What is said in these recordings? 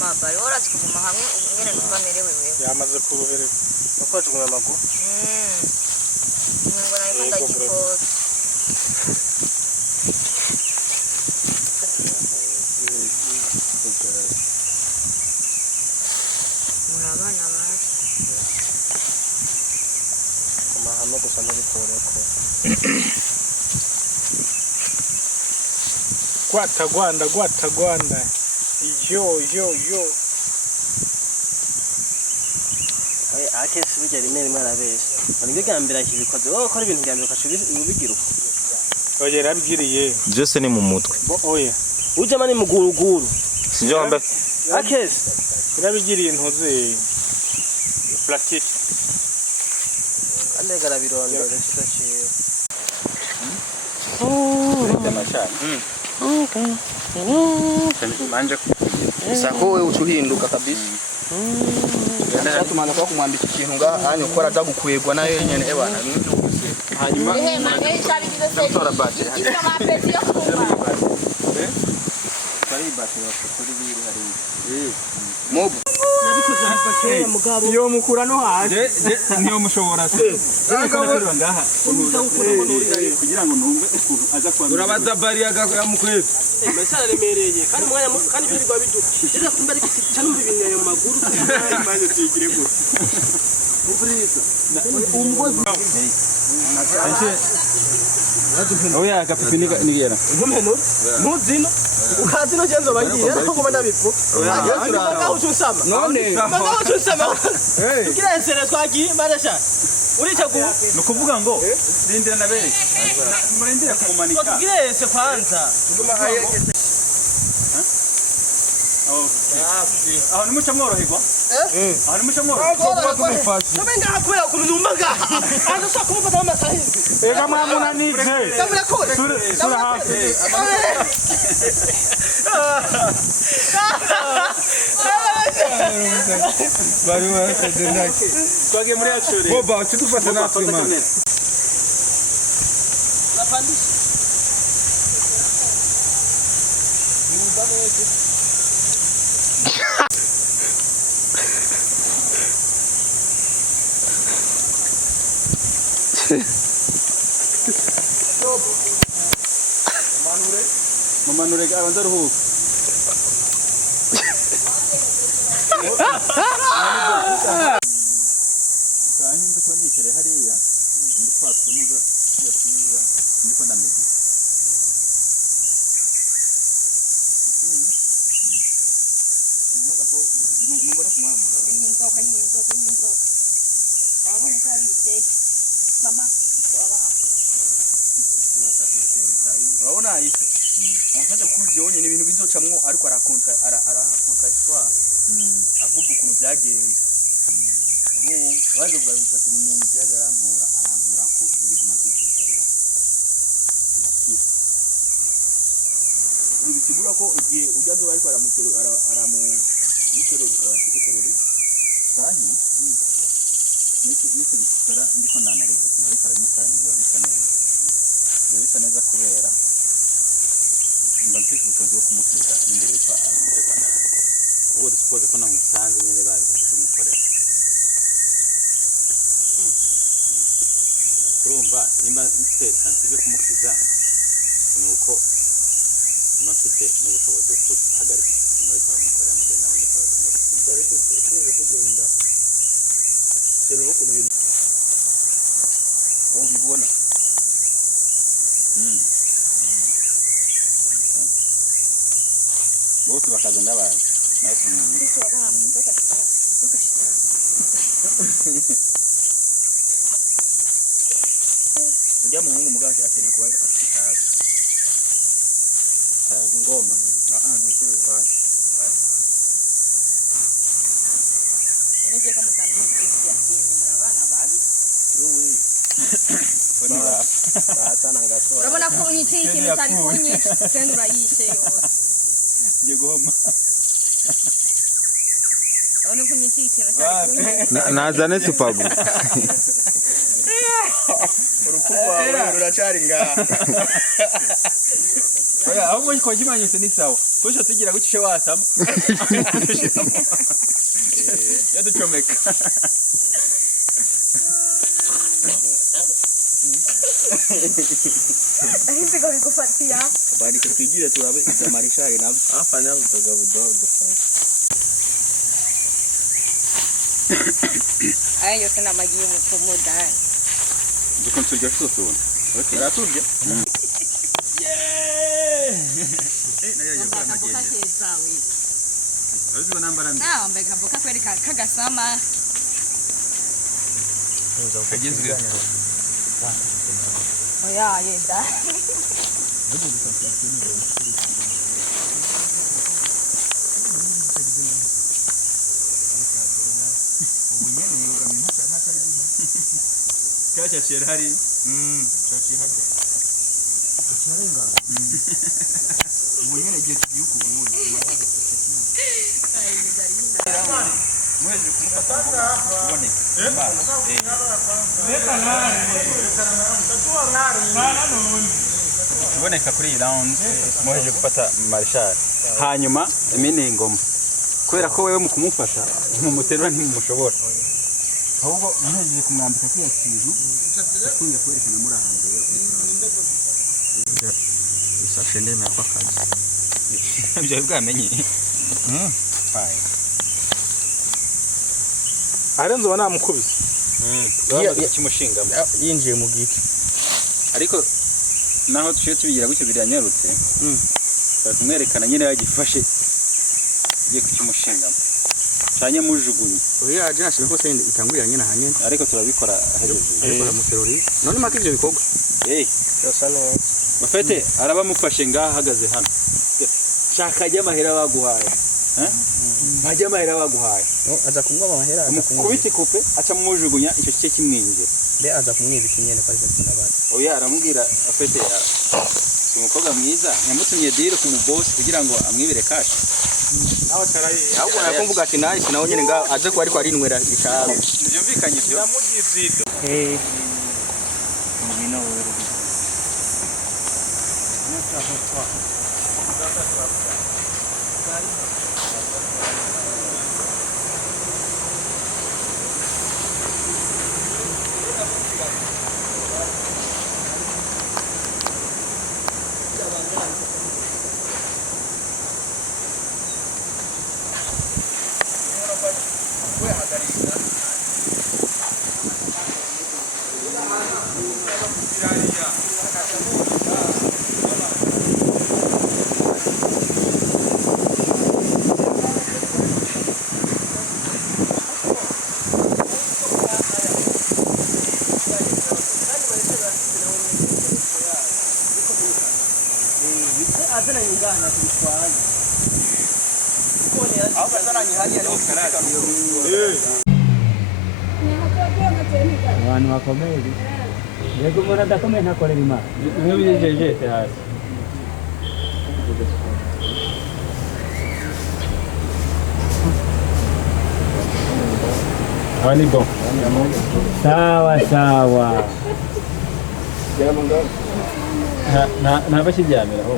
kuguma bari warazi kuguma hamwe ngene numva merewe wewe yamaze kuruhere bakwaje kumwe amaguru ngo nayiko ndagikoza murabana bari amahame gusa ntibikoreko gwatagwanda yo akesi bijya rimwe rimwe arabesha nibyo gambira akibikoze wowe ukora ibintu gambira ukashubiza ubigira uko oye rabigiriye byose ni mu mutwe oya ujama ni muguruguru sinjo wambe akesi rabigiriye ntuze plastique ande garabirondera kitaciye manje sako wewe ucuhinduka kabisa tumana kwa kumwambika ikintu nga anyo ukora azagukwegwa nayo nyene ebana hanyuma tora bati mobu yo mukura no haje niyo mushobora se ngaha kugira ngo numve ukuntu aza kwa urabaza bari agamukwezi mesara remereye kandi mwanya kandi birirwa bidu rero kumba ari cyane ibintu ayo maguru maze tigire gute ubrisa umugozi oya kapipini nigera nkumeno muzino ukazino cyenzo bagiye ariko kuba ndabifu ngaho cyusama none ngaho cyusama tukirensere twagiye barasha urica ku nukuvuga ngo rindira nabere murindira kumumanika tukirese kwanza aho ni mucha mworoherwa aho ni mucha mworoherwa tumenga akwera kunumba ngaha ando sa kumufata amasahizi ega mwamuna nije kamera kore sura hafi bari wasede ndaki twage muri achure boba tudufata natwe man napandisha Mamanure abanza ruhuka Sahinze ko nicare hariya ndi kwatunuza yatunuza ndiko ndameze Numara kumwamura inzoka wabonye ko ari iteke mama urabona ayise amaze kuzi yonye ibintu bizocamwo ariko arakontra histoire avuga ukuntu byagenze waje kugaruka ati umuntu byaje arampura ko ibiguma byose yakira bisigura ko igihe ujyazo ariko aramutero terori sahi niko bikora ndiko ndanariza ariko aramukara nibyo bisa neza kubera mbafite ubukozi bwo kumukira imbere y'uko amererwa nabi ubwo dusipoze ko namusanze nyine babifite kubikorera urumva nimba mfite sansive kumukiza ni uko mba mfite n'ubushobozi bwo guhagarika ikintu ariko baramukorera mu gihe nawe niko batanga kugenda sero ukuntu bintu aho bibona bose bakaza ndabazi nasi ujya mu mungu mugashi akeneye kuba afitazi ngoma ntuke bashi nje kama mtangulizi ya timu mnabana bali sana ngato urabona ko unyiteye ikintu cyari kunyica kandi urayishe yose ngiye guhoma None kunyikikira cyane. nazane supagu Urukubwa ruracari ngaha. Oya ahubwo ko kimanyuse ni sawa. Kusho tugira gucishe wasama. Yaducomeka. Ahisi ko bigufatia. Bari kutwigira turabe izamarishari nabyo. Afanya butoga budogo. Ayo sana magiye mu kumudani. Dukon turya soso. Okay. Baraturya. Ambaye kaboka kweli kagasama. Kagizwe. Oya yenda. Kacha cherari. Chachi haja. Charenga. Mwenyene je tuyuko uone. Mwezi kumupata ubone. Uboneka kuri round muheje gufata marshal. Hanyuma imene ingoma. Kubera ko wewe mu kumufasha mumuterura ntimumushobora. Ahubwo muheje kumwambika kiya kintu. Kunya kwerekana muri ahantu rero. Isashe ndeme kwa kazi. Ibyo bwamenye. Fine. Arenzo wana mukubise. Bamaze kimushinga. Yinjiye mu giti. Ariko naho tushe tubigira gutyo biranyarutse. Bakumwerekana nyine yagifashe. Giye kukimushinga. Cyanye mujugunye. Oya aje nashime ko sende itangurira nyine hanyene. Ariko turabikora hejeje. Ariko mu terrorist. None make ivyo bikorwa. Yosa neza. Bafete arabamufashe ngaha ahagaze hano. Shaka ajya amahera baguhaye. Bajya amahera baguhaye. Aza kumwa amahera kubiti kupe aca mujugunya icyo cye kimwinjira. Be aza kumwibisha nyene kwa ivyo n'abandi. Oya aramubwira afete ya. Umukobwa mwiza yamutumye deal ku muboss kugira ngo amwibere cash. Nawe karaye. Ahubwo nakumvuga ati nayi sinaho nyene nga aze ko ariko arinwera gitaro. Byumvikanye byo. Namugizido. Mumina wewe. Abantu bakomeye. Yego mbona dakomeye ntakorera imana. Bimwe bijeje hasi. Ani bon. Sawa sawa. Na bashiryamira ho.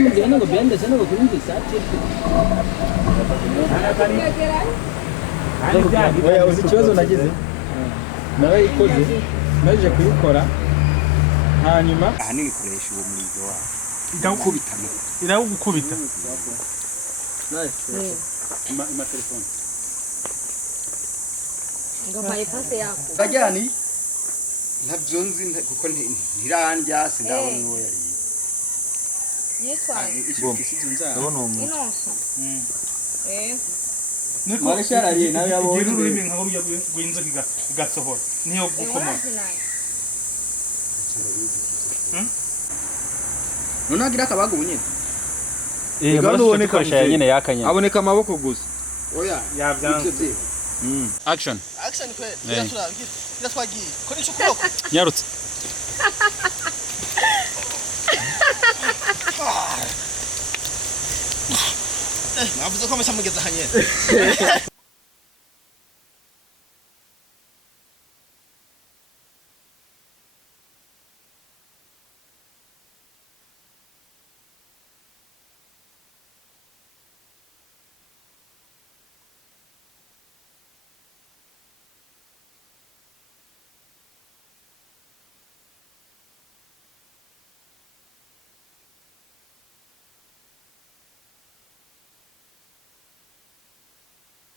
Mugenda ngo bende sana ngo kurindi sati. Oya uzi ikibazo nagize. Nawe ikoze. Naje kuyikora. Hanyuma Ahanini koresha uwo murizo wa. idakubita. Iragukubita. Ima telefone. Ngapaye pase yako. Bajyani ntabyo nzi kuko ntirandya sindabona uwo yari. Yitwa Ndabona umuntu. Inosa. Marshal ari nawe yabonye. Giru rurimi nka burya rw'inzo kigasohora niyo gukoma. None agira akabaga ubunyene. Baraboneka nyine yakanye. Aboneka amaboko gusa. Oya Yabyanze. Action. Action kwe. Gira twagiye. Ko nico kuboko. Nyarutse. Mwavuze ko musa mugeze hanyene.